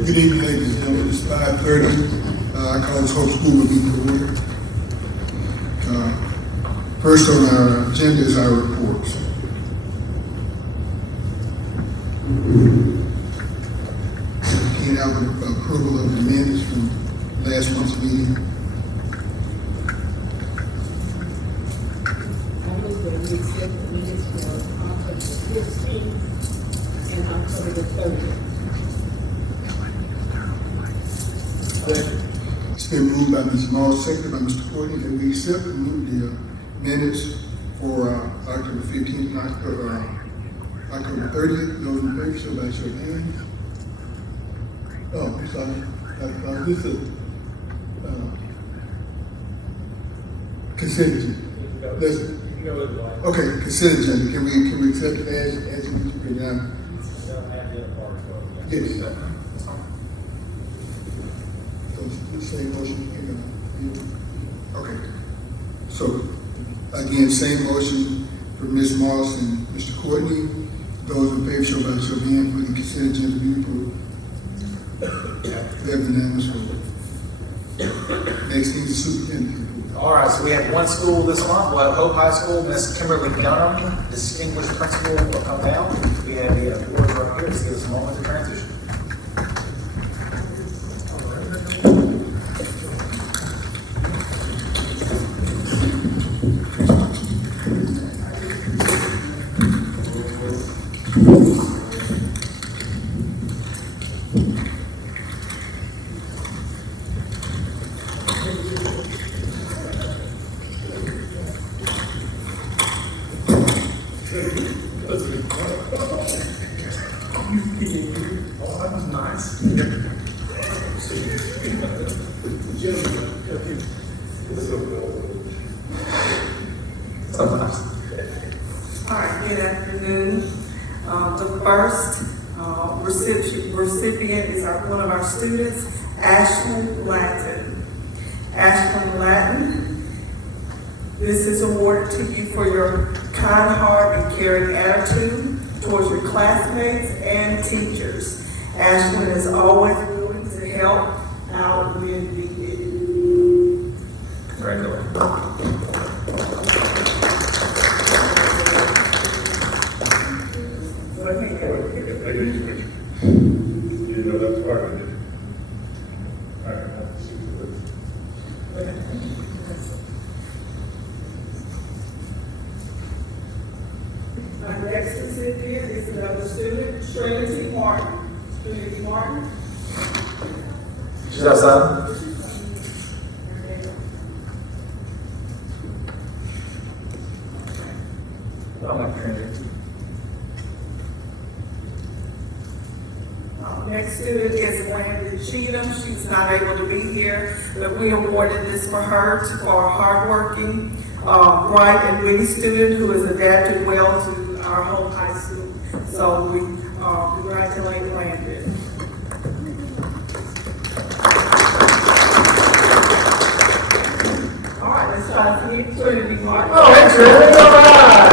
Good evening, ladies and gentlemen. It's 5:30. I call this whole school meeting to order. First on our agenda is our reports. Can I have approval of the minutes from last month's meeting? I move that we accept the minutes for October the 15th and October the 30th. It's been moved by Ms. Moss, seconded by Mr. Courtney, that we accept and move the minutes for October 15th, October 30th. Those in favor, show by show of hands. Oh, I'm sorry. This is consent agenda. Okay, consent agenda. Can we accept it as it is written down? Yes. So the same motion. Okay. So again, same motion for Ms. Moss and Mr. Courtney. Those in favor, show by show of hands for the consent agenda to be approved. We have unanimous vote. Next thing is the superintendent. All right, so we have one school this month. We'll have Hope High School. Miss Kimberly Dunham, distinguished principal, will come down. We have the board right here to give us a moment to transition. All right, good afternoon. The first recipient is one of our students, Ashlyn Latin. Ashlyn Latin, this is awarded to you for your kind heart and caring attitude towards your classmates and teachers. Ashlyn is always willing to help out when needed. Congratulations. You know, that's part of it. I don't know. Our next recipient is another student, Trinity Martin. Trinity Martin. She's outside. Next student is Landon Cheatham. She's not able to be here, but we awarded this for her for a hardworking, bright and witty student who has adapted well to our whole high school. So we congratulate Landon. All right, let's try to get Trinity Martin. Oh, thanks, Trinity. All right.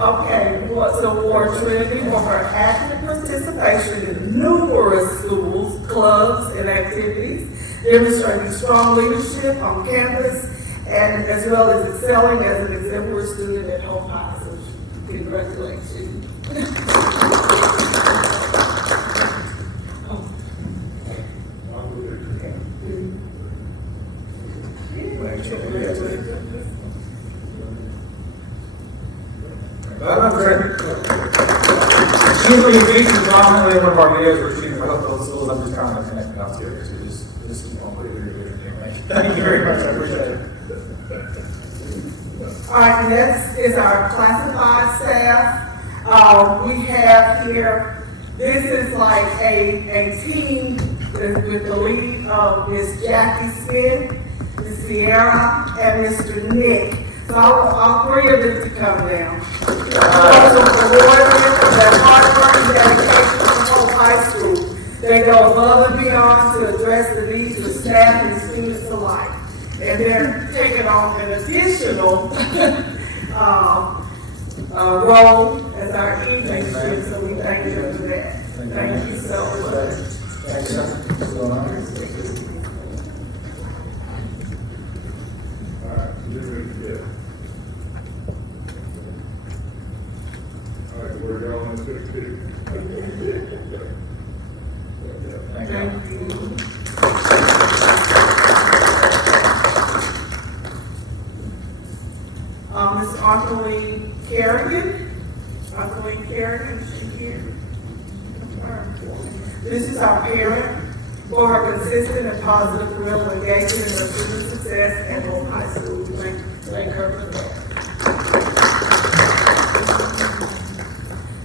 Okay, we want to award Trinity for her active participation in numerous schools, clubs, and activities, demonstrating strong leadership on campus, and as well as excelling as an exemplary student at Hope High. So congratulations. Super unique and prominently one of our videos we're shooting for Hope Hill Schools. I'm just trying to connect dots here, so just keep on putting your information. Thank you very much. I appreciate it. All right, next is our classified staff. We have here, this is like a team with the lead of Miss Jackie Smith, Miss Sierra, and Mr. Nick. So I want all three of them to come down. Their hard work and dedication to Hope High School. They go above and beyond to address the needs of staff and students alike. And they're taking on an additional role as our evening students, so we thank them for that. Thank you so much. Thank you, sir. What's going on? All right, yeah. All right, we're going to the city. Thank you. Thank you. Ms. Angeline Kerrigan. Angeline Kerrigan, is she here? This is our parent for her consistent and positive parental engagement in her student success at Hope High School. Thank her for that.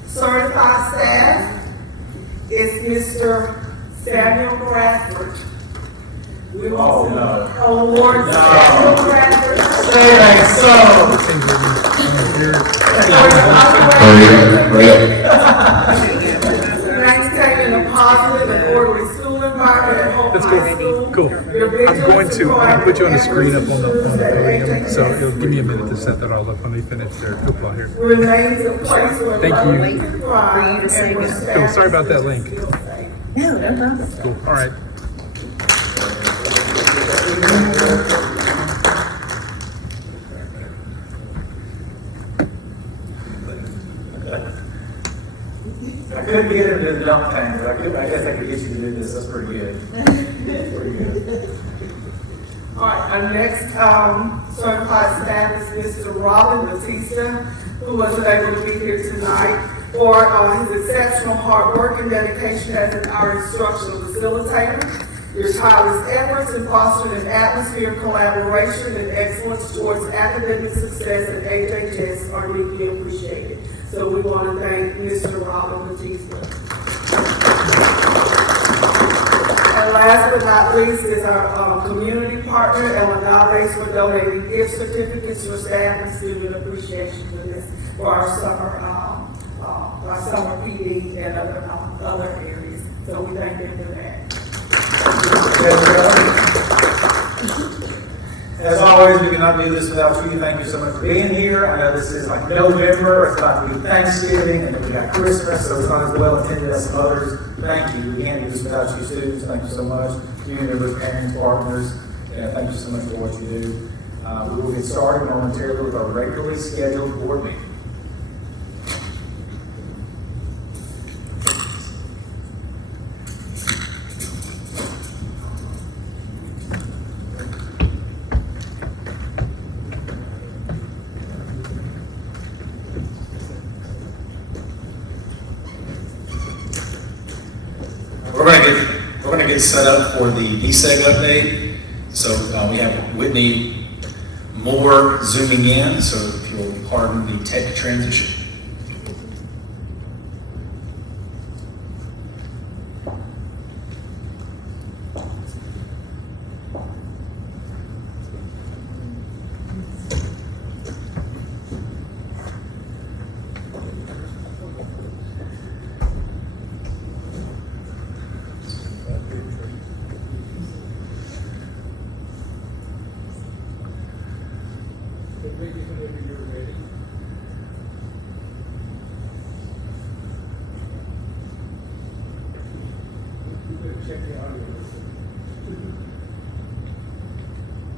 Certified staff is Mr. Samuel Bradford. We want Oh, to no. award No. Samuel Bradford. Say that so. Maintaining a positive and orderly school environment at Hope That's High cool. School. Cool. Your I'm going to put you on the screen up on the podium, so podium. it'll give me a minute to set that all up when we finish their hoopla here. Remains a place where Thank you. learning can thrive and where staff Cool. Sorry about that link. feel safe. No, no problem. Cool. All right. I couldn't get him to the dunk tank, but I guess I could get you to do this. That's pretty good. Pretty good. All right, our next certified staff is Mr. Robin Batista, who wasn't able to be here tonight, for his exceptional hard work and dedication as our instructional facilitator. Your tireless efforts in fostering an atmosphere of collaboration and excellence towards academic success at HHS are deeply appreciated. So we want to thank Mr. Robin Batista. And last but not least is our community partner, El Agaves, for donating gift certificates for staff and student appreciation for this, for our summer PD and other areas. So we thank them for that. As always, we cannot do this without you. Thank you so much for being here. I know this is like November, it's about to be Thanksgiving, and then we got Christmas, so it's not as well attended as some others. Thank you. We can't do this without you students. Thank you so much. Community members, parents, partners. Thank you so much for what you do. We will get started momentarily with our regularly scheduled board meeting. We're gonna get set up for the DSEG update. So we have Whitney Moore zooming in, so if you'll pardon the tech transition.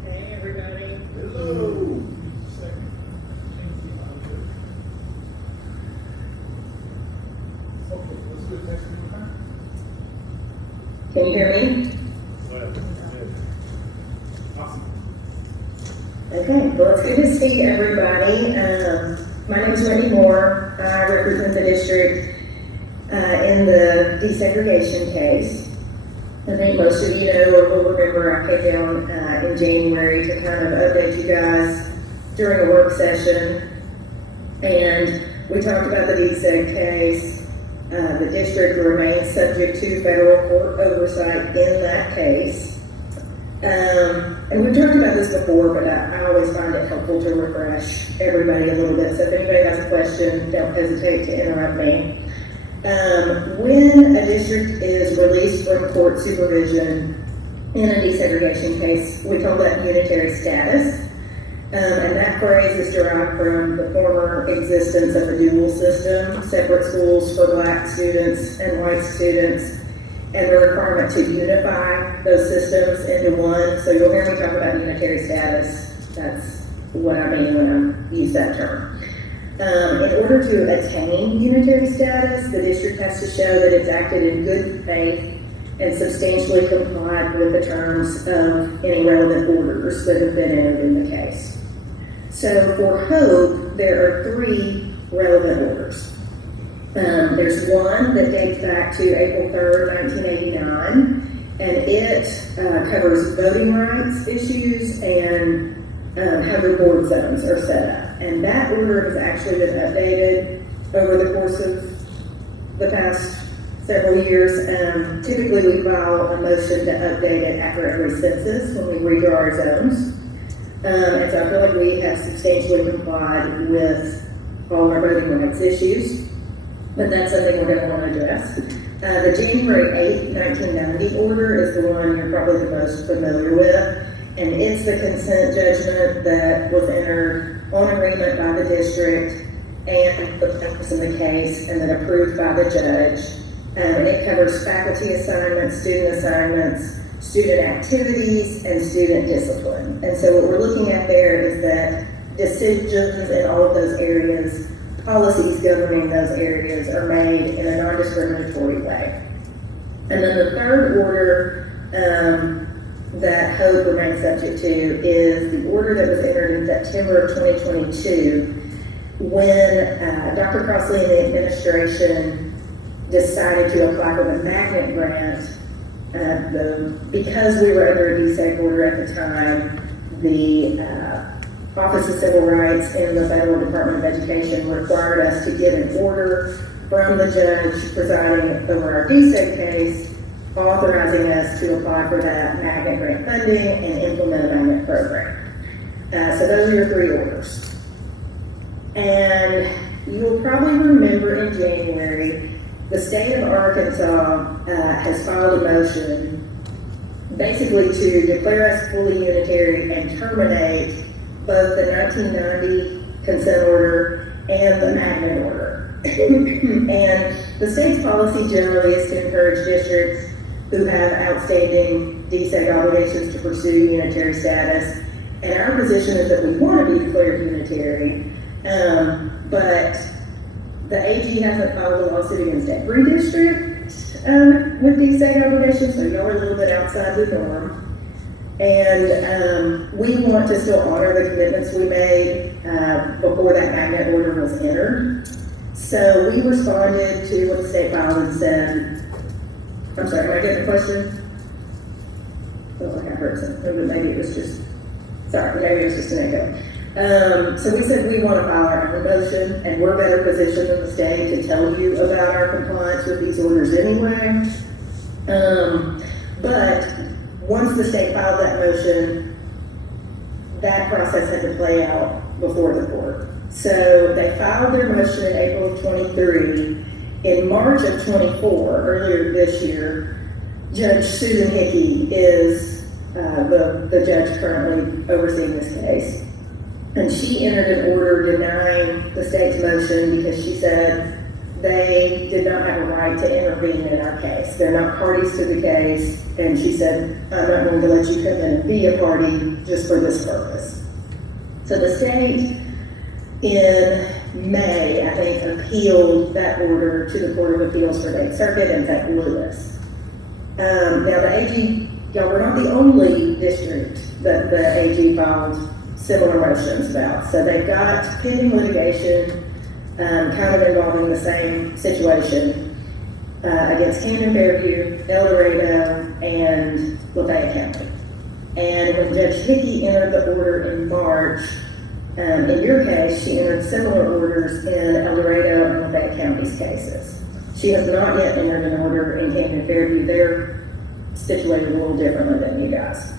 Hey, everybody. Hello. Can you hear me? Okay, well, it's good to see everybody. My name is Wendy Moore. I represent the district in the desegregation case. I think most of you know or will remember I came down in January to kind of update you guys during a work session. And we talked about the deseg case. The district remains subject to federal court oversight in that case. And we've talked about this before, but I always find it helpful to refresh everybody a little bit. So if anybody has a question, don't hesitate to interrupt me. When a district is released from court supervision in a desegregation case, we call that unitary status. And that phrase is derived from the former existence of a dual system, separate schools for black students and white students, and the requirement to unify those systems into one. So you'll hear me talk about unitary status. That's what I mean when I use that term. In order to attain unitary status, the district has to show that it's acted in good faith and substantially complied with the terms of any relevant orders that have been entered in the case. So for Hope, there are 3 relevant orders. There's one that dates back to April 3rd, 1989, and it covers voting rights issues and how the board zones are set up. And that order has actually been updated over the course of the past several years. Typically, we file a motion to update it after every census when we redraw our zones. And so I feel like we have substantially complied with all our voting rights issues, but that's something we're going to want to address. The January 8th, 1990 order is the one you're probably the most familiar with, and it's the consent judgment that was entered on agreement by the district and the plaintiffs in the case, and then approved by the judge. And it covers faculty assignments, student activities, and student discipline. And so what we're looking at there is that decisions in all of those areas, policies governing those areas, are made in a non-discriminatory way. And then the third order that Hope remains subject to is the order that was entered in September of 2022 when Dr. Crossley and the administration decided to apply for the magnet grant. Because we were under a DSEG order at the time, the Office of Civil Rights in the Federal Department of Education required us to get an order from the judge presiding over our DSEG case, authorizing us to apply for that magnet grant funding and implement a magnet program. So those are your 3 orders. And you'll probably remember in January, the state of Arkansas has filed a motion basically to declare us fully unitary and terminate both the 1990 consent order and the magnet order. And the state's policy generally is to encourage districts who have outstanding DSEG obligations to pursue unitary status. And our position is that we want to be declared unitary, but the AG hasn't filed a lawsuit against every district with DSEG obligations, so y'all are a little bit outside the norm. And we want to still honor the commitments we made before that magnet order was entered. So we responded to what the state filed and said, I'm sorry, am I getting a question? Feels like I heard something, but maybe it was just, sorry, maybe it was just an echo. So we said we want to file our own motion, and we're better positioned than the state to tell you about our compliance with these orders anyway. But once the state filed that motion, that process had to play out before the court. So they filed their motion in April of 23. In March of 24, earlier this year, Judge Susan Hickey is the judge currently overseeing this case. And she entered an order denying the state's motion because she said they did not have a right to intervene in our case. They're not parties to the case. And she said, I'm not going to let you come in and be a party just for this purpose. So the state in May, I think, appealed that order to the Court of Appeals for the 8th Circuit in St. Louis. Now the AG, y'all were not the only district that the AG filed similar motions about. So they've got pending litigation kind of involving the same situation against Camden Fairview, El Dorado, and Lafayette County. And when Judge Hickey entered the order in March, in your case, she entered similar orders in El Dorado and Lafayette County's cases. She has not yet entered an order in Camden Fairview. They're situated a little differently than you guys.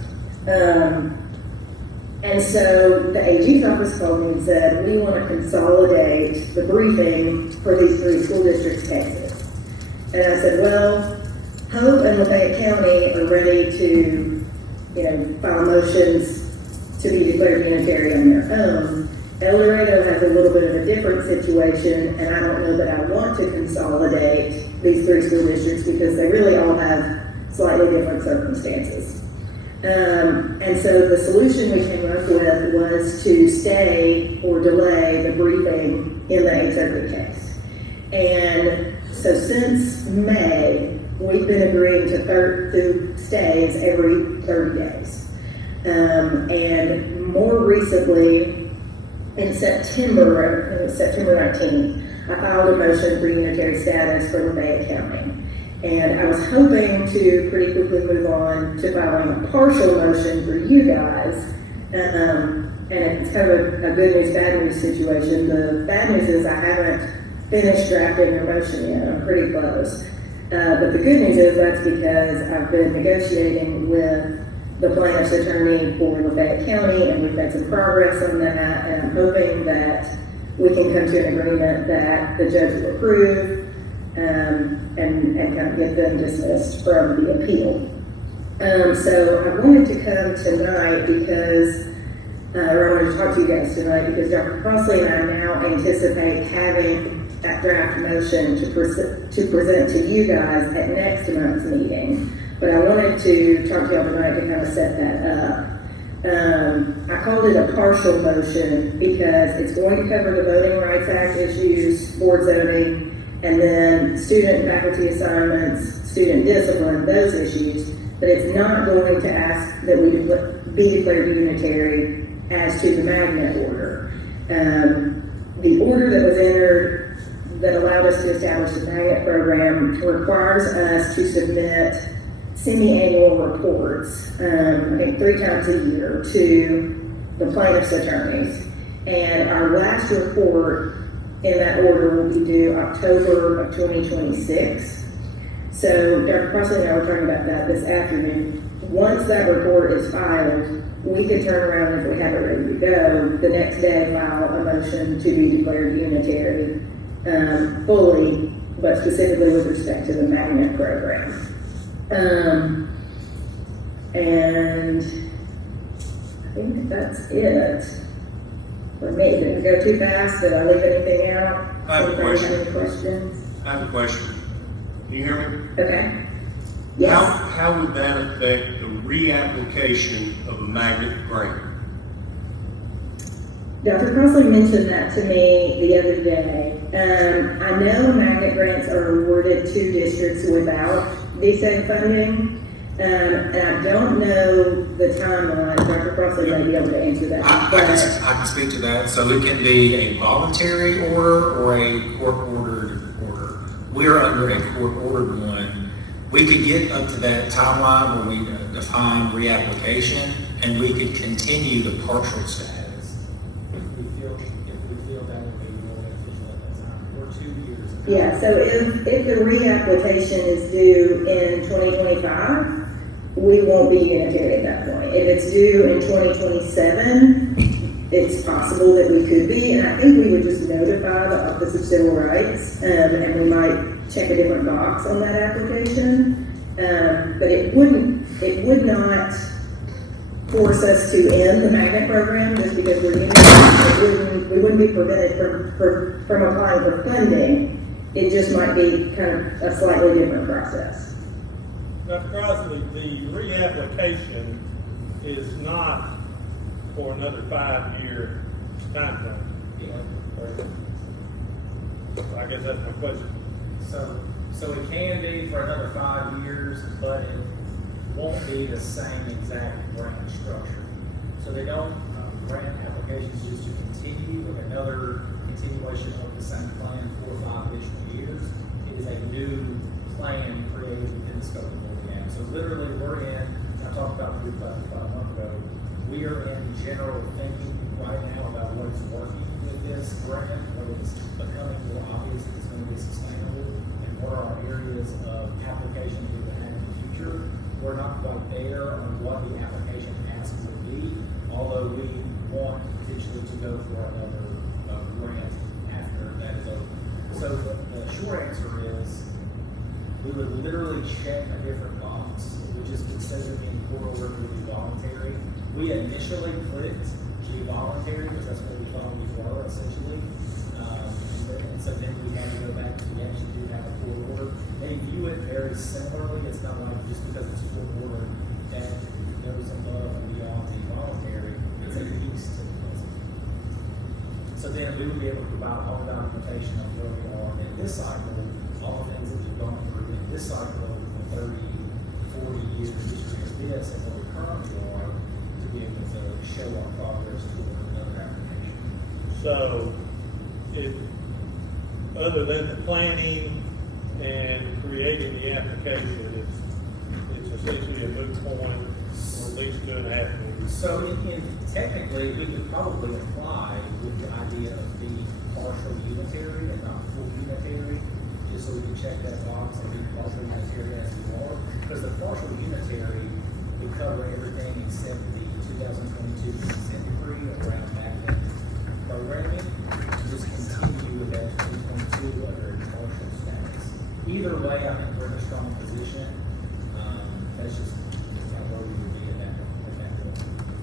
And so the AG's office called me and said, we want to consolidate the briefing for these 3 school districts cases. And I said, well, Hope and Lafayette County are ready to, file motions to be declared unitary on their own. El Dorado has a little bit of a different situation, and I don't know that I want to consolidate these three school districts because they really all have slightly different circumstances. And so the solution we came up with was to stay or delay the briefing in the Eighth Circuit case. And so since May, we've been agreeing to stays every 30 days. And more recently, in September, I think it was September 19th, I filed a motion for unitary status for Lafayette County. And I was hoping to pretty quickly move on to filing a partial motion for you guys. And it's kind of a good news, bad news situation. The bad news is I haven't finished drafting your motion yet. I'm pretty close. But the good news is that's because I've been negotiating with the plaintiff's attorney for Lafayette County, and we've made some progress on that, and I'm hoping that we can come to an agreement that the judge will approve, and kind of get them dismissed from the appeal. So I wanted to come tonight because, or I wanted to talk to you guys tonight because Dr. Crossley and I now anticipate having that draft motion to present to you guys at next month's meeting. But I wanted to talk to y'all tonight to kind of set that up. I called it a partial motion because it's going to cover the Voting Rights Act issues, board zoning, and then student and faculty assignments, student discipline, those issues. But it's not going to ask that we be declared unitary as to the magnet order. The order that was entered that allowed us to establish the magnet program requires us to submit semi-annual reports, I think 3 times a year, to the plaintiff's attorneys. And our last report in that order will be due October of 2026. So Dr. Crossley and I were talking about that this afternoon. Once that report is filed, we could turn around, if we have it ready to go, the next day file a motion to be declared unitary fully, but specifically with respect to the magnet program. And I think that's it for me. Did I go too fast? Did I leave anything out? I have a Anybody question. have any questions? I have a question. Can you hear me? Okay. Yes. How would that affect the reapplication of a magnet grant? Dr. Crossley mentioned that to me the other day. I know magnet grants are awarded to districts without DSEG funding. And I don't know the timeline. Dr. Crossley may be able to answer that. I can speak to that. So it can be a voluntary order or a court-ordered order. We're under a court-ordered one. We could get up to that timeline when we define reapplication, and we could continue the partial status. If we feel that would be more beneficial at that time, or 2 years. Yeah, so if the reapplication is due in 2025, we won't be unitary at that point. If it's due in 2027, it's possible that we could be, and I think we would just notify the Office of Civil Rights, and we might check a different box on that application. But it would not force us to end the magnet program just because we're unitary. We wouldn't be prevented from applying for funding. It just might be kind of a slightly different process. Dr. Crossley, the reapplication is not for another 5-year time frame. I guess that's my question. So it can be for another 5 years, but it won't be the same exact grant structure. So they don't, grant applications just to continue with another continuation of the same plan for 5 additional years. It is a new plan created within the scope of the game. So literally we're in, I talked about the about a month ago, we are in general thinking right now about what is working with this grant, what is becoming more obvious that it's going to be sustainable, and what are our areas of application we will have in the future. We're not quite there on what the application ask would be, although we want potentially to go for another grant after that is over. So the short answer is we would literally check a different box. It would just, instead of being court ordered, it would be voluntary. We We initially put it to be voluntary, because that's what we thought we were essentially. And so then we had to go back to, we actually do have a court order. They view it very similarly. It's not like just because it's a court order that goes above and beyond the voluntary. It's a piece to the puzzle. So then we would be able to provide all the documentation of where we are in this cycle, all the things that we've gone through in this cycle over the 30, 40 years history of this and where we currently are, to be able to show our progress toward another application. So, other than the planning and creating the application, it's essentially a moot point for at least 2.5 years. So technically, we could probably apply with the idea of being partial unitary and not full unitary, just so we can check that box and be partial unitary as we are. Because the partial unitary would cover everything except the 2022 consent decree around magnet programming. Just continue with that 2022 under a partial status. Either way, I think we're in a strong position. That's just kind of where we would be in that point.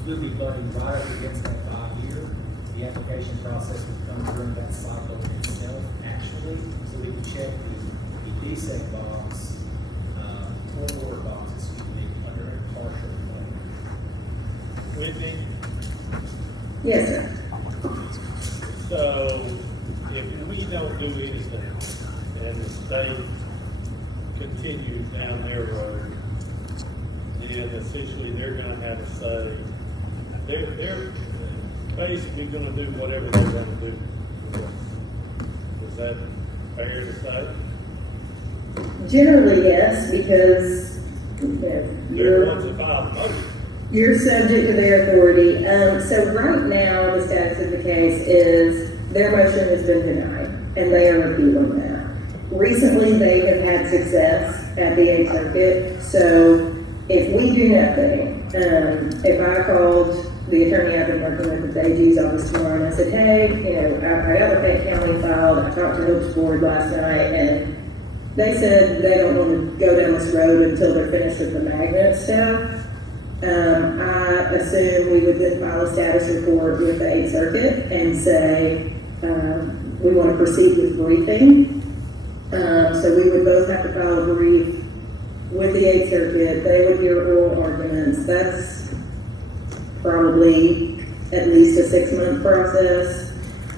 We'll be voting right up against that 5-year. The application process would come during that cycle itself, actually, so we can check the DSEC box, court order box, excuse me, under a partial plan. Whitney, Yes, sir. so if we don't do anything and the state continues down their road, then essentially they're gonna have a say. They're basically gonna do whatever they wanna do. Is that fair to say? Generally, yes, because They're the you're, ones that filed the motion. you're subject to their authority. So right now, the status of the case is their motion has been denied, and they are appealing that. Recently, they have had success at the 8th Circuit, so if we do nothing, if I called the attorney I've been working with at the AG's office tomorrow and I said, hey, I got the Fayette County filed, I talked to Hopes Board last night, and they said they don't want to go down this road until they're finished with the magnet stuff. I assume we would then file a status report with the 8th Circuit and say, we want to proceed with briefing. So we would both have to file a brief with the 8th Circuit. They would hear oral arguments. That's probably at least a 6-month process.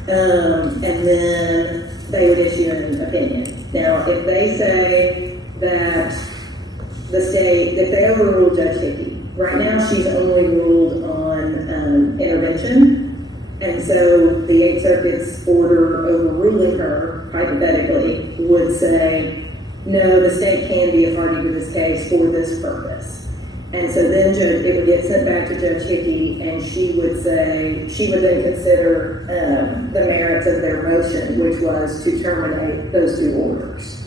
And then they would issue an opinion. Now, if they say that the state, if they overrule Judge Hickey, right now she's only ruled on intervention. And so the 8th Circuit's order overruling her, hypothetically, would say, no, the state can be a party to this case for this purpose. And so then it would get sent back to Judge Hickey, and she would then consider the merits of their motion, which was to terminate those 2 orders.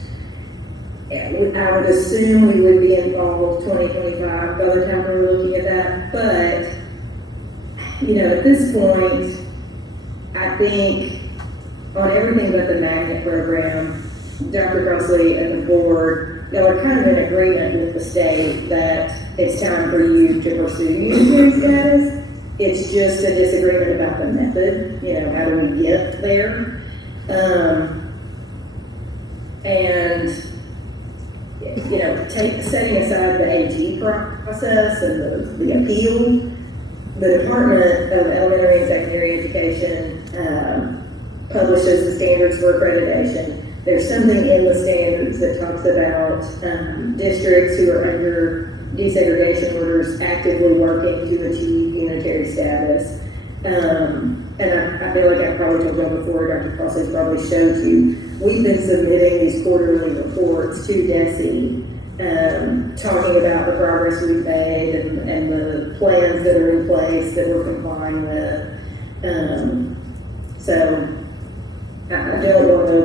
And I would assume we would be involved 2025 by the time we're looking at that, but at this point, I think on everything but the magnet program, Dr. Crossley and the board, are kind of in agreement with the state that it's time for you to pursue unitary status. It's just a disagreement about the method, how do we get there? Setting aside the AG process and the appeal, the Department of Elementary and Secondary Education publishes the standards for accreditation. There's something in the standards that talks about districts who are under desegregation orders actively working to achieve unitary status. And I feel like I probably told you before, Dr. Crossley probably showed you, we've been submitting these quarterly reports to DESE, talking about the progress we've made and the plans that are in place that we're complying with. So I don't want to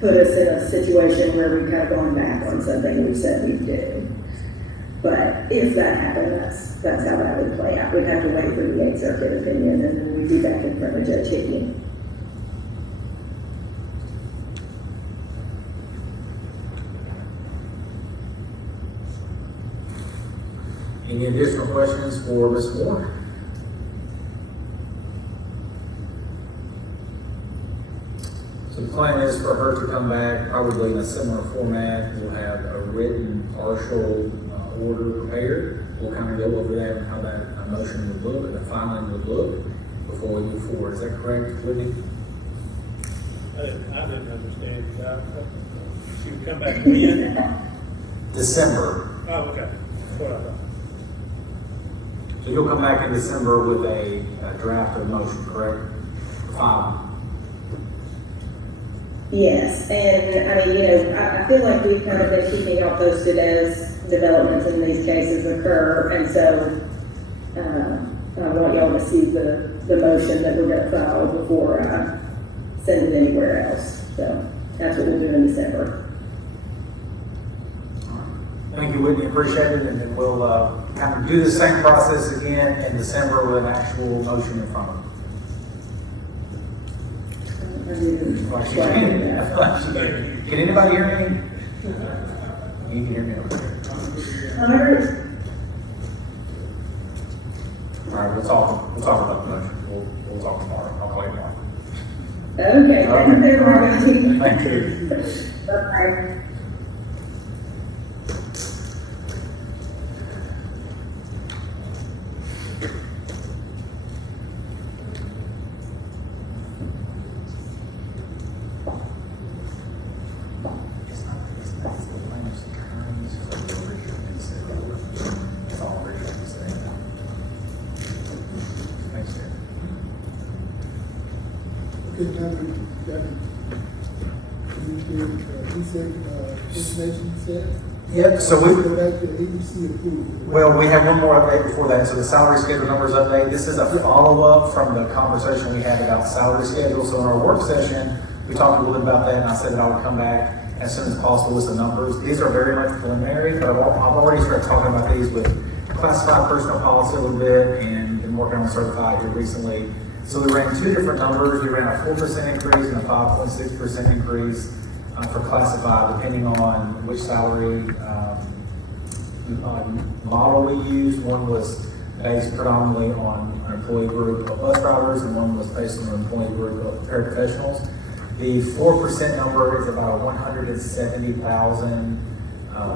put us in a situation where we've kind of gone back on something we said we'd do. But if that happened, that's how that would play out. We'd have to wait for the 8th Circuit opinion, and then we'd be back in front of Judge Hickey. Any additional questions for Ms. Moore? So the plan is for her to come back probably in a similar format. We'll have a written partial order prepared. We'll kind of go over that and how that motion would look and the filing would look before we move forward. Is that correct, Whitney? I didn't understand that. She would come back when? December. Oh, okay. That's what I thought. So you'll come back in December with a draft of motion, correct? File. Yes, and I mean, I feel like we've kind of been keeping y'all posted as developments in these cases occur, and so I want y'all to see the motion that we're gonna file before I send it anywhere else. So that's what we'll do in December. Thank you, Whitney, appreciate it, and then we'll kind of do the same process again in December with an actual motion in front of us. Like she can. Like she can. Can anybody hear me? You can hear me over there. All right, we'll talk about the motion. We'll talk tomorrow. I'll call you tomorrow. Okay, thank you, All right. everybody. Thank you. Bye. Okay, now information set. Yep, so we, Go back to ABC approval. well, we have one more update before that. So the salary schedule numbers update, this is a follow-up from the conversation we had about salary schedule. So in our work session, we talked a little bit about that, and I said that I would come back as soon as possible with some numbers. These are very much preliminary, but I've already started talking about these with classified personnel policy a little bit, and been working on certified here recently. So we ran two different numbers. We ran a 4% increase and a 5.6% increase for classified, depending on which salary model we used. One was based predominantly on an employee group of bus drivers, and one was based on an employee group of paraprofessionals. The 4% number is about a $170,000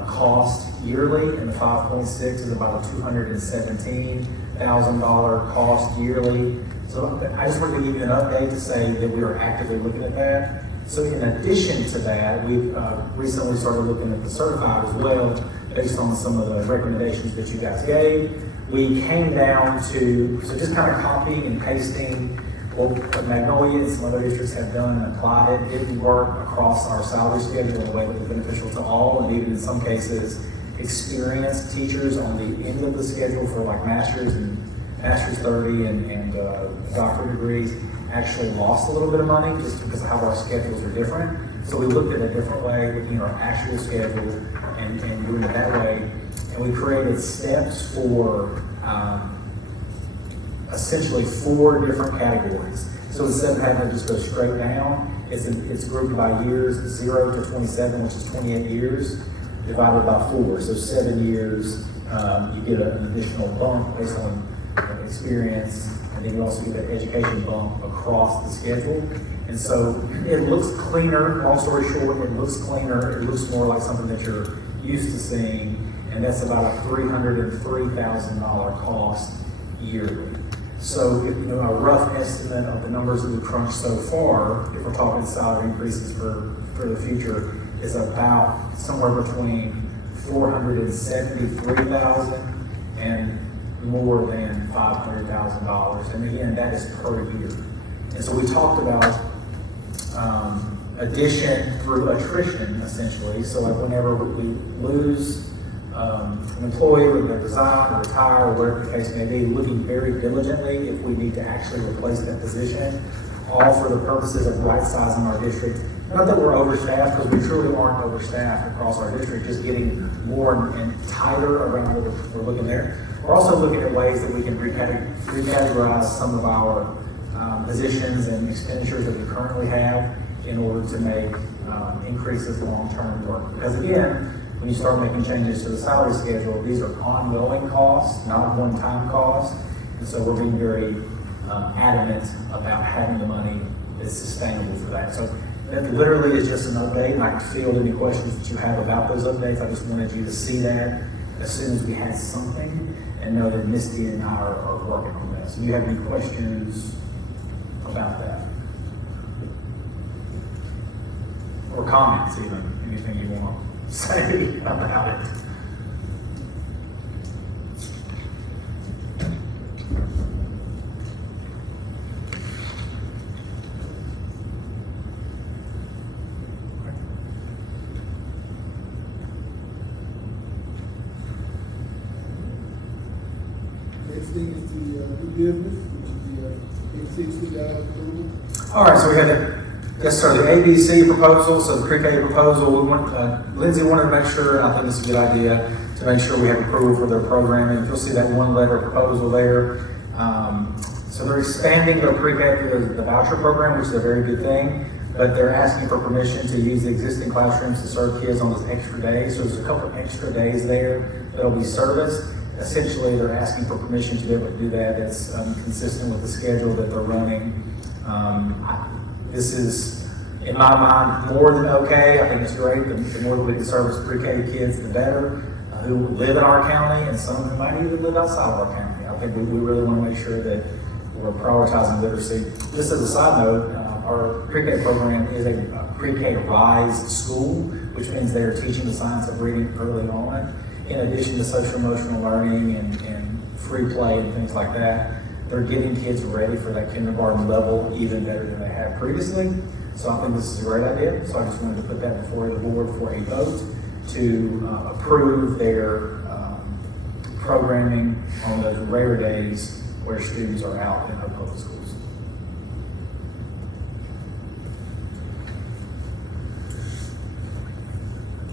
cost yearly, and the 5.6 is about a $217,000 cost yearly. So I just wanted to give you an update to say that we are actively looking at that. So in addition to that, we've recently started looking at the certified as well, based on some of the recommendations that you guys gave. We came down to, so just kind of copying and pasting what Magnolia and some other districts have done and applied it. It worked across our salary schedule in a way that was beneficial to all, and even in some cases, experienced teachers on the end of the schedule for like master's 30 and doctorate degrees actually lost a little bit of money just because of how our schedules are different. So we looked at a different way, looking at our actual schedule and doing it that way. And we created steps for essentially 4 different categories. So instead of having to just go straight down, it's grouped by years, 0 to 27, which is 28 years, divided by 4. So 7 years, you get an additional bump based on experience, and then you also get an education bump across the schedule. And so it looks cleaner, long story short, it looks cleaner, it looks more like something that you're used to seeing, and that's about a $303,000 cost yearly. So a rough estimate of the numbers that we've crunched so far, if we're talking salary increases for the future, is about somewhere between $473,000 and more than $500,000. And again, that is per year. And so we talked about addition through attrition, essentially. So like whenever we lose an employee, or they resign or retire, or whatever the case may be, looking very diligently if we need to actually replace that position, all for the purposes of right-sizing our district. Not that we're overstaffed, because we truly aren't overstaffed across our district, just getting more and tighter around what we're looking there. We're also looking at ways that we can recategorize some of our positions and expenditures that we currently have in order to make increases long-term work. Because again, when you start making changes to the salary schedule, these are ongoing costs, not one-time costs. And so we're being very adamant about having the money that's sustainable for that. So that literally is just an update, and I can field any questions that you have about those updates. I just wanted you to see that as soon as we had something and know that Misty and I are working on this. Do you have any questions about that? Or comments even, anything you want to say about it? Next thing is the new business, which is the $86 approval. All right, so we had yes, sir, the ABC proposal, so the pre-K proposal, we want, Lindsay wanted to make sure, I think this is a good idea, to make sure we have approval for their programming. If you'll see that one letter proposal there. So they're expanding their pre-K through the voucher program, which is a very good thing, but they're asking for permission to use the existing classrooms to serve kids on those extra days. So there's a couple of extra days there that'll be serviced. Essentially, they're asking for permission to be able to do that. That's consistent with the schedule that they're running. This is, in my mind, more than okay. I think it's great. The more that we can service pre-K kids, the better, who live in our county, and some who might even live outside of our county. I think we really want to make sure that we're prioritizing literacy. Just as a side note, our pre-K program is a pre-K RISE school, which means they're teaching the science of reading early on, in addition to social emotional learning and free play and things like that. They're getting kids ready for that kindergarten level even better than they have previously. So I think this is a great idea. So I just wanted to put that before the board for a vote to approve their programming on those rare days where students are out in our public schools.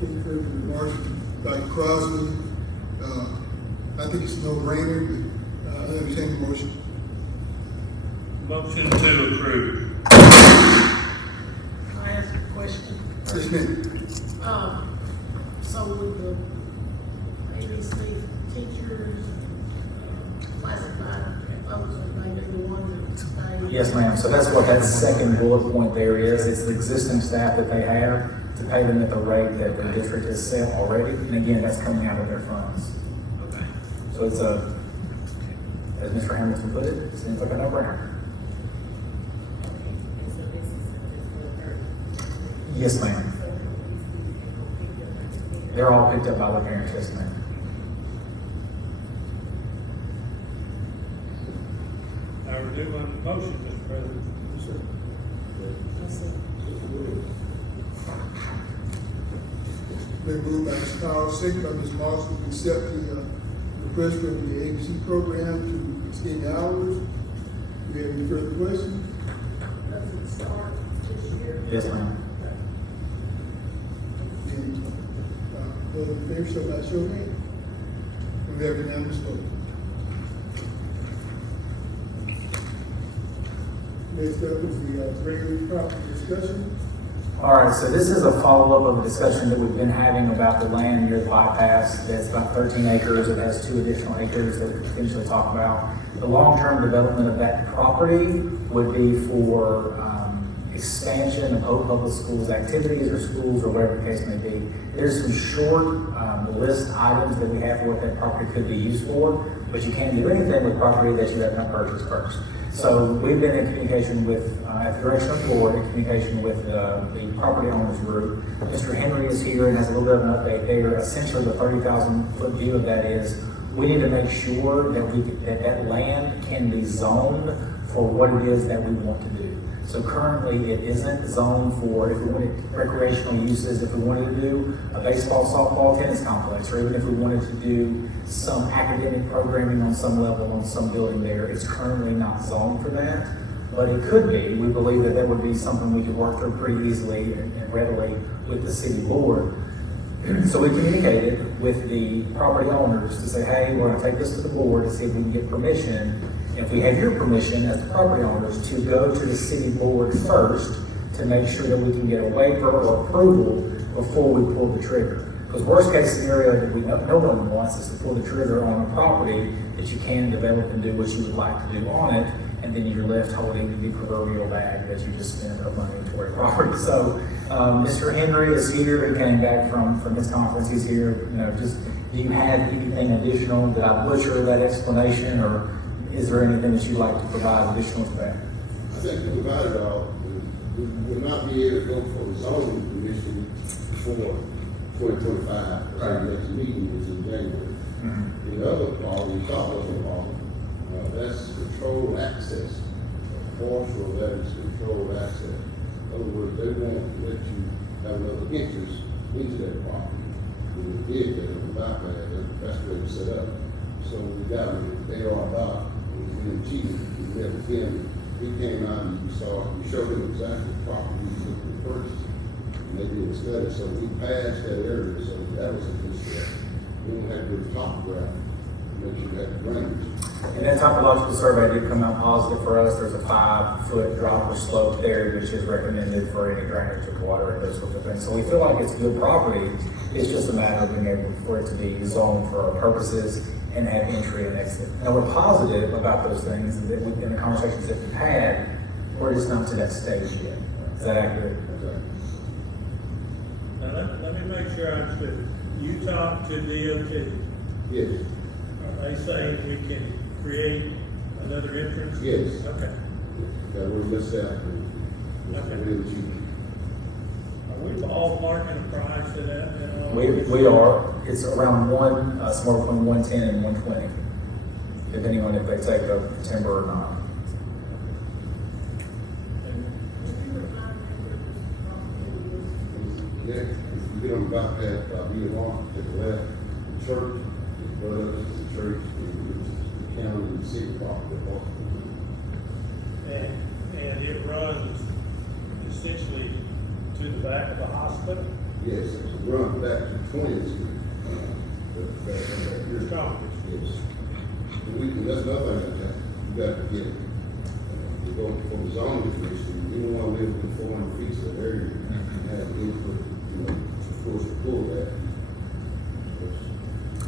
Any further remarks? Dr. Crosby, I think it's a no-brainer, but I understand the motion. Motion to approve. Can I ask a question? Yes, ma'am. So with the ABC teachers, classified proposal, maybe the ones that stay. Yes, ma'am. So that's what that second bullet point there is. It's the existing staff that they have to pay them at the rate that the district has set already. And again, that's coming out of their funds. Okay. So it's as Mr. Hamilton put it, it seems like a no-brainer. Yes, ma'am. They're all picked up by their parents, yes, ma'am. I renew my motion, Mr. President. Been moved by Ms. Powell, second by Ms. Moss, to accept the request from the ABC program to extend the hours. Do we have any further questions? Does it start this year? Yes, ma'am. And, those in favor, show by show of hands. We have unanimous vote. Next up is the regular property discussion. All right, so this is a follow-up of a discussion that we've been having about the land near the bypass. That's about 13 acres. It has 2 additional acres that we could potentially talk about. The long-term development of that property would be for expansion of Oak Public Schools activities or schools or whatever the case may be. There's some short list items that we have for what that property could be used for, but you can't do anything with property that you have not purchased first. So we've been in communication with, at the direction of the board, in communication with the property owners group. Mr. Henry is here and has a little bit of an update there. Essentially, the 30,000-foot view of that is we need to make sure that that land can be zoned for what it is that we want to do. So currently, it isn't zoned for, if we wanted recreational uses, if we wanted to do a baseball, softball, tennis complex, or even if we wanted to do some academic programming on some level on some building there, it's currently not zoned for that. But it could be. We believe that that would be something we could work through pretty easily and readily with the city board. So we communicated with the property owners to say, hey, we're going to take this to the board to see if we can get permission. And if we have your permission as the property owners to go to the city board first to make sure that we can get a waiver or approval before we pull the trigger. Because worst case scenario that we know no one wants is to pull the trigger on a property that you can develop and do what you would like to do on it, and then you're left holding the proverbial bag that you just spent of money toward property. So, Mr. Henry is here, he came back from his conference, he's here, you know, just, do you have anything additional? Did I butcher that explanation, or is there anything that you'd like to provide additional to that? I think we provided all, we will not be able to go for the zoning commission before 2025, Right. the next meeting, which is in January. The other part, we thought was a part, that's controlled access. Partial of that is controlled access. In other words, they won't let you have another interest into that property. When we did that, it was not bad, that's the way it's set up. So we got an AR doc, it was really cheap, we met with him, he came out and we showed him exactly the property he was looking to purchase. And they did a study, so we passed that area, so that was a good step. We don't have to do the topograph, make sure that drainage. And that topological survey did come out positive for us. There's a 5-foot drop or slope there, which is recommended for any drainage of water and those sorts of things. So we feel like it's good property. It's just a matter of being able for it to be zoned for our purposes and have entry and exit. Now, we're positive about those things, and that in the conversations that we've had, we're just not to that stage yet. Is that accurate? Now, let me make sure I understood. You talked to DOT. Yes, Are they saying we can create another entrance? yes. Okay. That was listed out, and it's Okay. really cheap. Are we ballparking a price to that? You know? We are. It's around somewhere between 110 and 120, depending on if they take the timber or not. Next, if you get on the bypass, be along, to the left, the church, the brothers, the church, the county, and the city property. And it runs essentially to the back of the hospital? Yes, it's a run back to 20th Street. Your stop. Yes. And that's another thing that you got to get, you go for the zoning commission, you don't want to live within 400 feet of the area, and have input, of course, to pull that.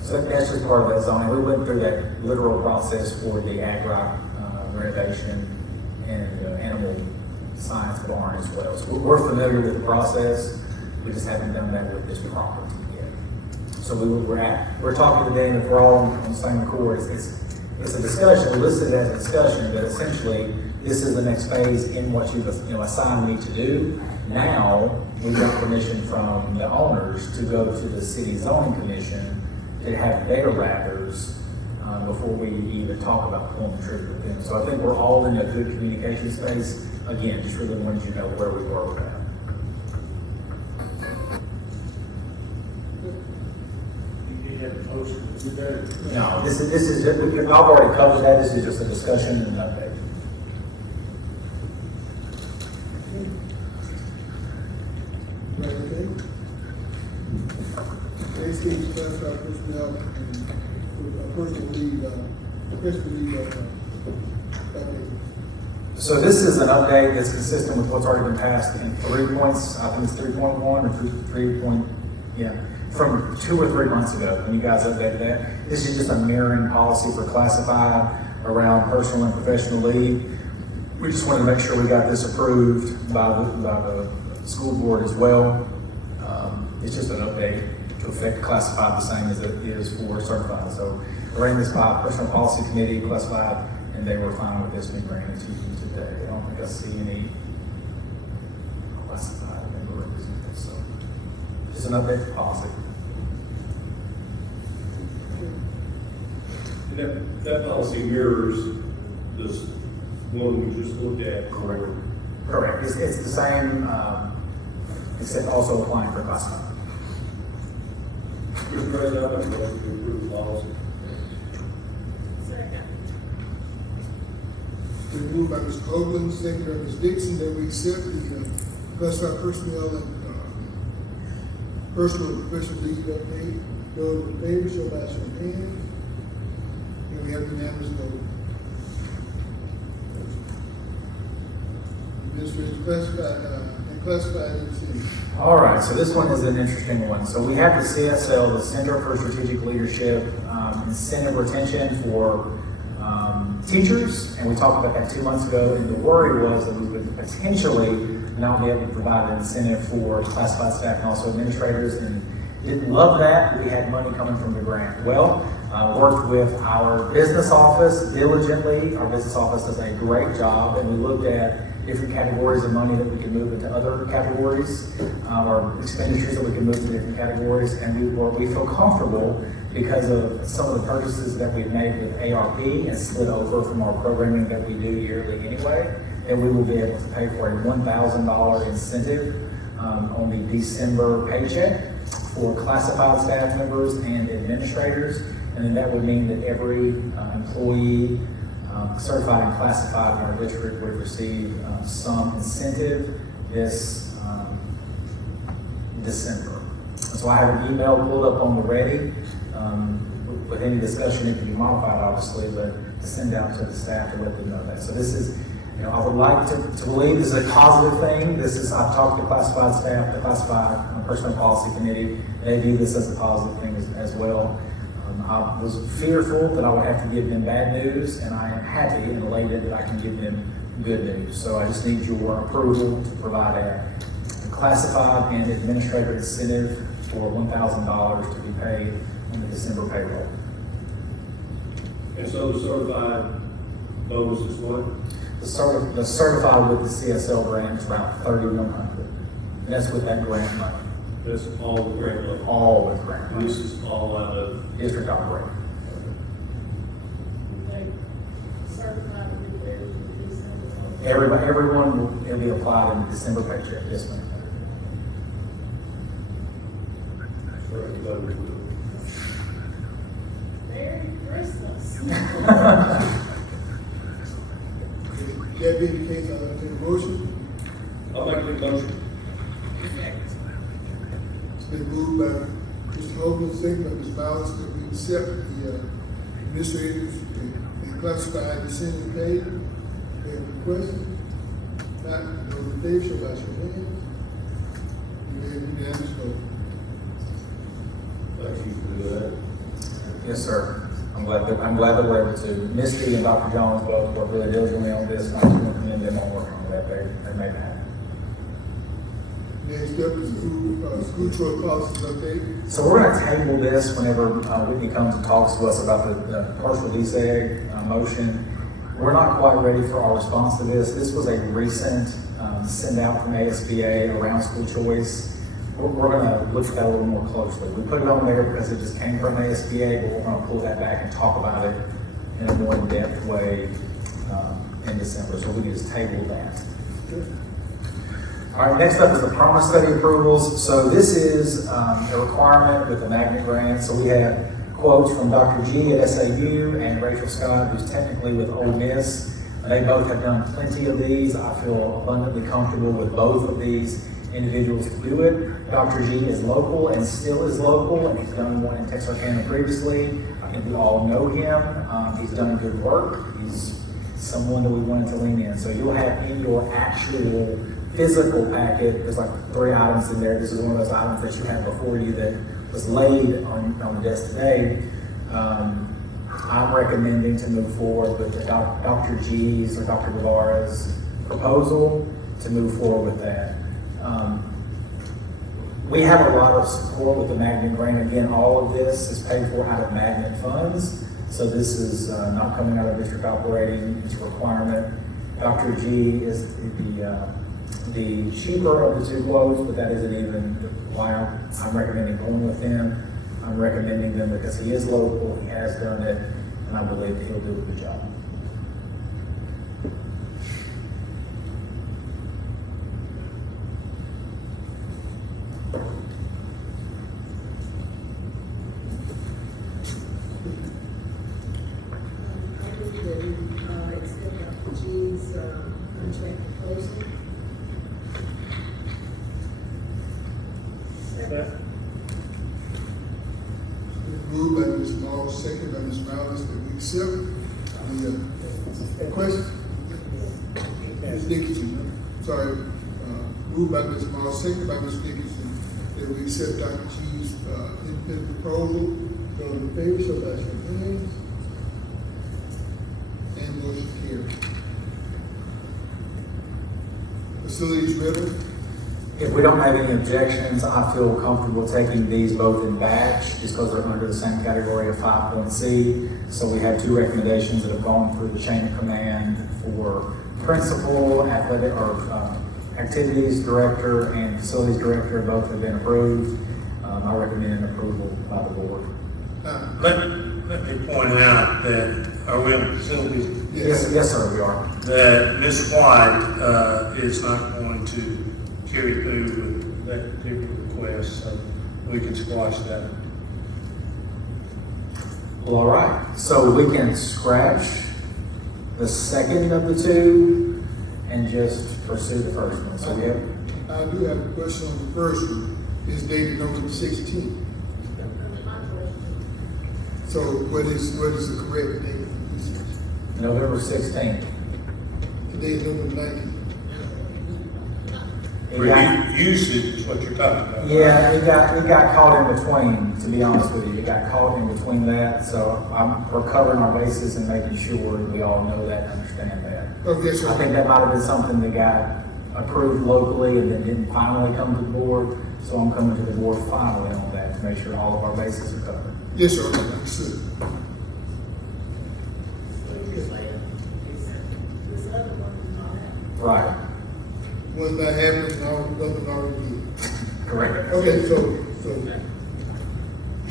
So that's just part of that zoning. We went through that literal process for the ag rock renovation and animal science barn as well. So we're familiar with the process. We just haven't done that with this property yet. So we're talking to them, if we're all on the same accord. It's a discussion, listed as a discussion, but essentially this is the next phase in what you've assigned me to do. Now we've got permission from the owners to go to the city zoning commission to have their wrappers before we even talk about pulling the trigger with them. So I think we're all in a good communication space. Again, just really wanted you to know where we were with that. You have a motion to do that? No, this is just, I've already covered that. This is just a discussion and an update. Right, okay? Next case, classified personnel and personal leave, update. So this is an update that's consistent with what's already been passed in 3 points. I think it's 3.1 or 3 point, from 2 or 3 months ago when you guys updated that. This is just a mirroring policy for classified around personal and professional leave. We just wanted to make sure we got this approved by the school board as well. It's just an update to affect classified the same as it is for certified. So we're in this by personal policy committee, classified, and they were fine with this being granted to you today. I don't think I see any classified member representatives. So just an update for policy. And that policy mirrors this one we just looked at. Correct. It's the same, except also applying for classified. Mr. President, I'd like to approve the policy. Been moved by Mr. Hoagland, second by Ms. Dixon, that we accept the classified personnel and personal and professional leave update. Those in favor, show by your hand. And we have unanimous vote. Administrative classified, classified incentive. All right, so this one is an interesting one. So we have the CSL, the Center for Strategic Leadership, incentive retention for teachers, and we talked about that 2 months ago, and the worry was that we would potentially not be able to provide an incentive for classified staff and also administrators, and didn't love that. We had money coming from the grant. Well, worked with our business office diligently. Our business office does a great job, and we looked at different categories of money that we can move into other categories, or expenditures that we can move to different categories, and we feel comfortable because of some of the purchases that we've made with ARP and slid over from our programming that we do yearly anyway, that we will be able to pay for a $1,000 incentive on the December paycheck for classified staff members and administrators, and then that would mean that every employee certified and classified in our district would receive some incentive this December. So I have an email pulled up on the ready. With any discussion, it can be modified, obviously, but to send out to the staff to let them know that. So this is, I would like to believe this is a positive thing. I've talked to classified staff, the classified personnel policy committee. They view this as a positive thing as well. I was fearful that I would have to give them bad news, and I am happy and elated that I can give them good news. So I just need your approval to provide a classified and administrator incentive for $1,000 to be paid on the December payroll. And so the certified bonus is what? The certified with the CSL grant is around $3,100. And that's with that grant money. That's all the grant money. All with grant And money. this is all out of. District operating. They certified with their December. Everyone will be applied in the December paycheck, yes ma'am. Merry Christmas. That being the case, I'll entertain a motion. I'll make the motion. It's been moved by Mr. Holman, second by Ms. Miles, that we accept the administrators and classified incentive paid. They have a question? Not, those in favor, show by your hand. You have unanimous vote. Thank you for that. Yes, sir. I'm glad that we're able to. Misty and Dr. Jones both work really diligently on this, and I just want to commend them on working on that. They made that happen. Next up is school choice policies update. So we're going to table this whenever Whitney comes and talks to us about the partial DSEG motion. We're not quite ready for our response to this. This was a recent send out from ASBA around school choice. We're going to look at that a little more closely. We put it on there because it just came from ASBA, but we're going to pull that back and talk about it in a more in-depth way in December. So we can just table that. All right, next up is the promise study approvals. So this is a requirement with the magnet grant. So we have quotes from Dr. G at SAU and Rachel Scott, who's technically with Ole Miss. They both have done plenty of these. I feel abundantly comfortable with both of these individuals to do it. Dr. G is local and still is local, and he's done one in Texarkana previously. I think we all know him. He's done good work. He's someone that we wanted to lean in. So you'll have in your actual physical packet, there's like 3 items in there. This is one of those items that you had before you that was laid on the desk today. I'm recommending to move forward with the Dr. G's or Dr. Guevara's proposal to move forward with that. We have a lot of support with the magnet grant. Again, all of this is paid for out of magnet funds. So this is not coming out of district operating, it's a requirement. Dr. G is the cheaper of the 2 quotes, but that isn't even why I'm recommending going with him. I'm recommending them because he is local, he has done it, and I believe that he'll do a good job. I think that we accept Dr. G's contract proposal. Moved by Ms. Morris, second by Ms. Miles, that we accept the question. Ms. Dickinson, sorry, Moved by Ms. Moss, seconded by Ms. Dickinson, that we accept Dr. G's, independent proposal. Those in favor, show by your hands. And motion carried. Facilities rental, If we don't have any objections, I feel comfortable taking these both in batch, just because they're under the same category of 5.C. So we have two recommendations that have gone through the chain of command for principal, athletic, or activities director and facilities director. Both have been approved. I recommend approval by the board. Let me point out that, are we on facilities? Yes, sir, we are. That Ms. White, is not going to carry through with that particular request, so we can squash that. Well, all right. So we can scratch the second of the two and just pursue the first one. So we have. I do have a question on the first one. It's dated November 16th. So what is the correct date? November 16th. Today is November 19th. It got- For usage is what you're talking about. Yeah, it got caught in between, to be honest with you. It got caught in between that, so we're covering our bases and making sure that we all know that and understand that. Oh, yes, sir. I think that might have been something that got approved locally and then didn't finally come to the board, so I'm coming to the board finally on that to make sure all of our bases are covered. Yes, sir, understood. Right, One's not happening, now nothing already did. correct. Okay, so,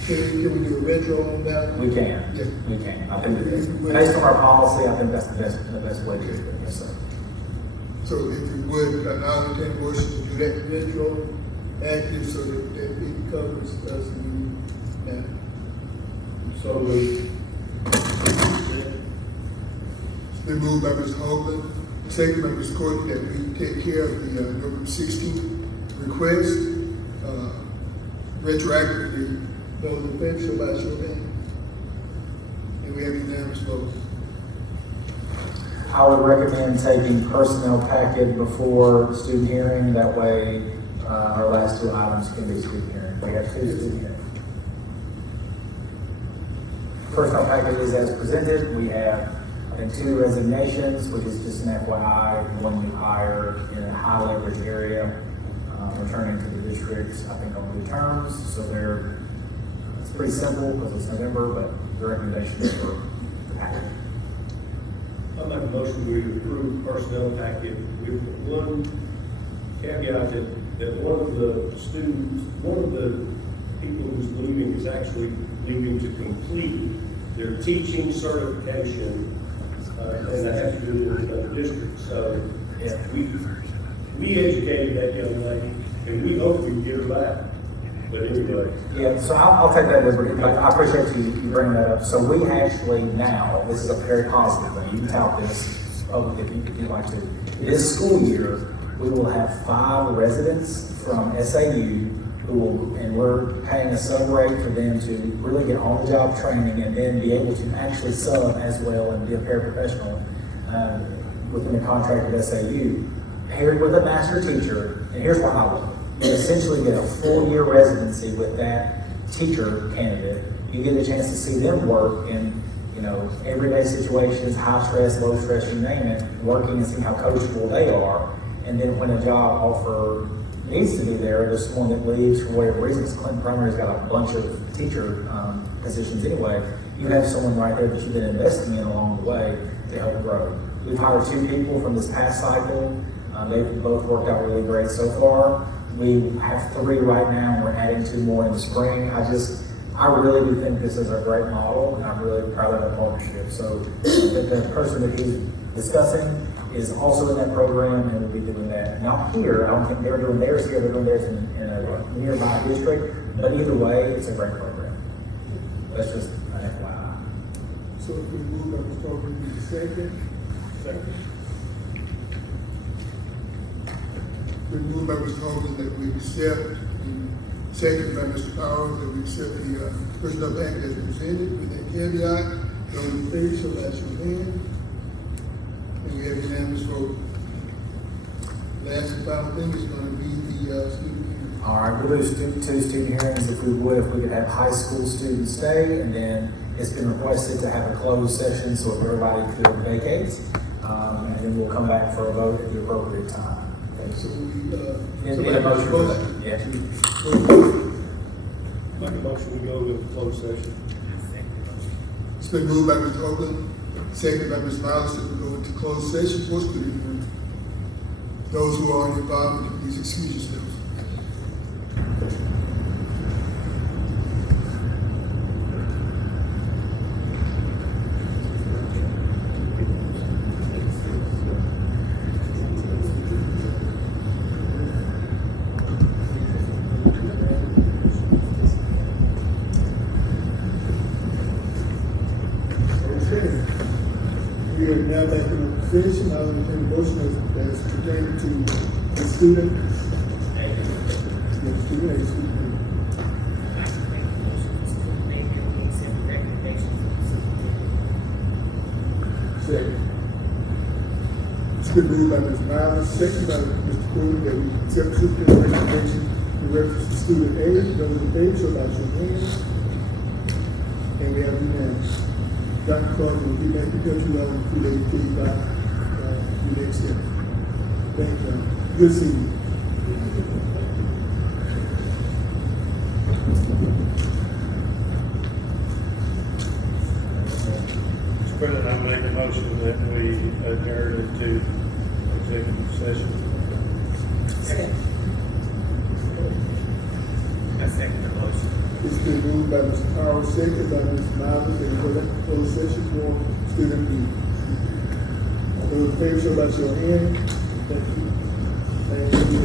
can we do a retro on that? We can, Yeah. we can. I think that based on our policy, I think that's the best way to do it, yes, sir. So if you would, I'll entertain a motion to do that retro active so that it covers us now. So moved. It's been moved by Mr. Holman, second by Ms. Courtney, that we take care of the November 16th request, retroactively. Those in favor, show by your hand. And we have unanimous vote. I would recommend taking personnel packet before student hearing, that way, our last two items can be student hearing. We have two student hearings. Personnel packet is as presented. We have, I think, two resignations, which is just an FYI, one new hire in a high leverage area, returning to the district, I think, on good terms. So it's pretty simple because it's November, but the recommendation is for the packet. I make a motion we approve personnel packet with one caveat that one of the students, one of the people who's leaving is actually leaving to complete their teaching certification, and they have to do it in another district. So Yeah. we educated that young lady, and we hope we can get her back. But anyway. Yeah, so I'll take that liberty, but I appreciate you bringing that up. So we actually now, this is a very positive thing, you can tout this publicly if you'd like to. This school year, we will have 5 residents from SAU who will, and we're paying a sub rate for them to really get on-the-job training and then be able to actually sub as well and be a paraprofessional within the contract with SAU, paired with a master teacher. And here's why I love it. You essentially get a full year residency with that teacher candidate. You get a chance to see them work in, everyday situations, high stress, low stress, you name it, working and seeing how coachable they are. And then when a job offer needs to be there's someone that leaves for whatever reasons. Clinton Primary's got a bunch of teacher positions anyway. You have someone right there that you've been investing in along the way to help grow. We've hired 2 people from this past cycle. They've both worked out really great so far. We have 3 right now, and we're adding 2 more in the spring. I really do think this is a great model, and I'm really proud of the partnership. So the person that he's discussing is also in that program, and will be doing that. Not here, I don't think they're doing theirs here, they're doing theirs in a nearby district, but either way, it's a great program. That's just an FYI. So if we move by Mr. Holman, we need a second. We move by Mr. Holman that we accept, and second by Mr. Powers, that we accept the personnel package as presented with that caveat. Those in favor, show by your hand. And we have unanimous vote. last and final thing is gonna be the, student hearing. All right, we'll do two student hearings if we could have high school students stay, and then it's been requested to have a closed session so everybody could vacate. And then we'll come back for a vote at the appropriate time. Okay, so we, Need a motion for that? Yeah. Make a motion, we go to closed session. It's been moved by Mr. Oakland, seconded by Ms. Miles, that we go into closed session for student hearing. Those who are involved, please excuse yourselves. Okay. We are now back in the session. I will entertain a motion as pertaining to the student. Yeah, student A, student B. Second. It's been moved by Ms. Miles, second by Mr. Cooley, that we accept superintendent's recommendation in reference to student A. Those in favor, show by your hands. And we have unanimous. Dr. Clark will get back in touch with you on the day, please, by the next step. Thank you. Good seeing you. Mr. President, I make a motion that we adjourn into executive session. I second the motion. It's been moved by Mr. Powell, second by Ms. Miles, and go back to closed session for student B. Those in favor, show by your hand. Thank you. Thank you.